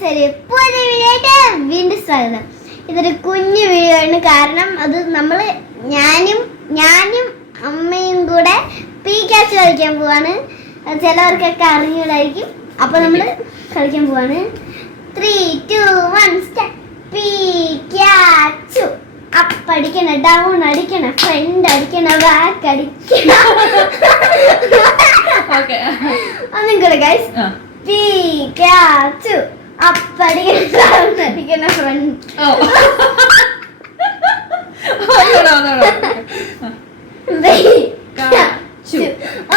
പുതിയ വീഡിയോയായിട്ട് വീണ്ടും സ്വാഗതം. ഇതൊരു കുഞ്ഞു വീഡിയോ ആണ്. കാരണം അത് നമ്മൾ ഞാനും അമ്മയും കൂടെ പീക്കാച്ച് കളിക്കാൻ പോവാണ്. ചിലവർക്കൊക്കെ അറിഞ്ഞൂടായിരിക്കും. അപ്പൊ നമ്മൾ കളിക്കാൻ പോവാണ്. 3, 2, 1 സ്റ്റാർട്ട്. പീക്കാച്ചു. അപ്പ് അടിക്കണ, ഡൗൺ അടിക്കണ, ഫ്രണ്ട് അടിക്കണ, ബാക്ക് അടിക്കണ. ഒന്നും കൂടെ ഗൈസ്. പീക്കാച്ചു. അപ്പ് അടിക്കണ, ഡൗൺ അടിക്കണ, ഫ്രണ്ട്.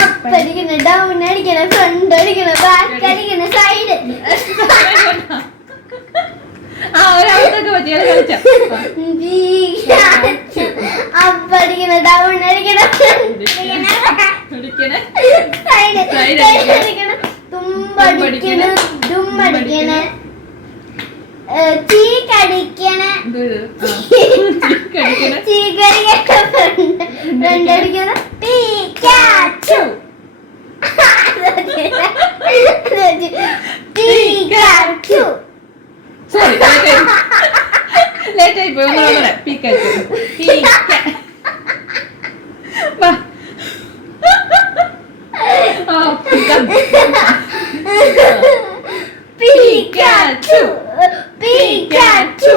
അപ്പ് അടിക്കണ, ഡൗൺ അടിക്കണ, ഫ്രണ്ട് അടിക്കണ, ബാക്ക് അടിക്കണ, സൈഡ്. അപ്പടിക്കണ, ഡൗൺ അടിക്കണ, തുമ്പടിക്കണ, ദുമ്മടിക്കണ, ചീക്കടിക്കണ, ചീക്കടിക്കണ, ഫ്രണ്ടടിക്കണ, പീക്കാച്ചു. പീക്കാച്ചു. ലേറ്റ് ആയി പോയി. ഒന്നുകൂടെ പീക്കാച്ചു. പീക്കാച്ചു. പീക്കാച്ചു.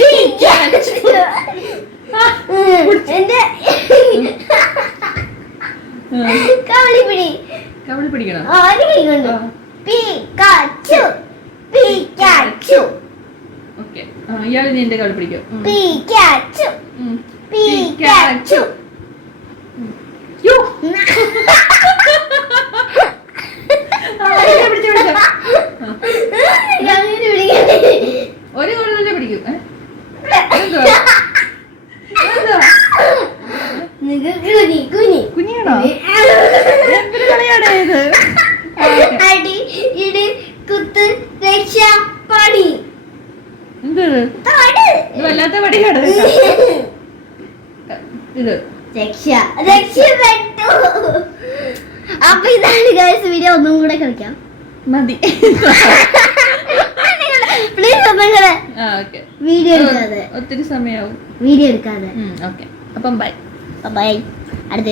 പീക്കാച്ചു. എന്റെ കവളിപ്പിടി. കവളി പിടിക്കണോ? പീക്കാച്ചു. പീക്കാച്ചു. ഓക്കെ, ഇയാള് നീ എന്റെ കവളി പിടിക്കും. പീക്കാച്ചു. പീക്കാച്ചു. ഒരു കവളിലെ പിടിക്കും. കുഞ്ഞാണോ? എന്തൊരു കളിയാണോ ഇത്? അടി, ഇടി, കുത്ത്, രക്ഷ, പണി. ഇത് വല്ലാത്ത പടിയാണ് ഇത്. രക്ഷപ്പെട്ടു. അപ്പൊ ഇതാണ് ഗൈസ് വീഡിയോ. ഒന്നും കൂടെ കളിക്കാം. മതി. പ്ലീസ് ഒന്നും കൂടെ. വീഡിയോ എടുക്കാതെ. ഒത്തിരി സമയമാവും വീഡിയോ എടുക്കാതെ. ഓക്കെ, അപ്പം ബൈ. ബൈ. അടുത്ത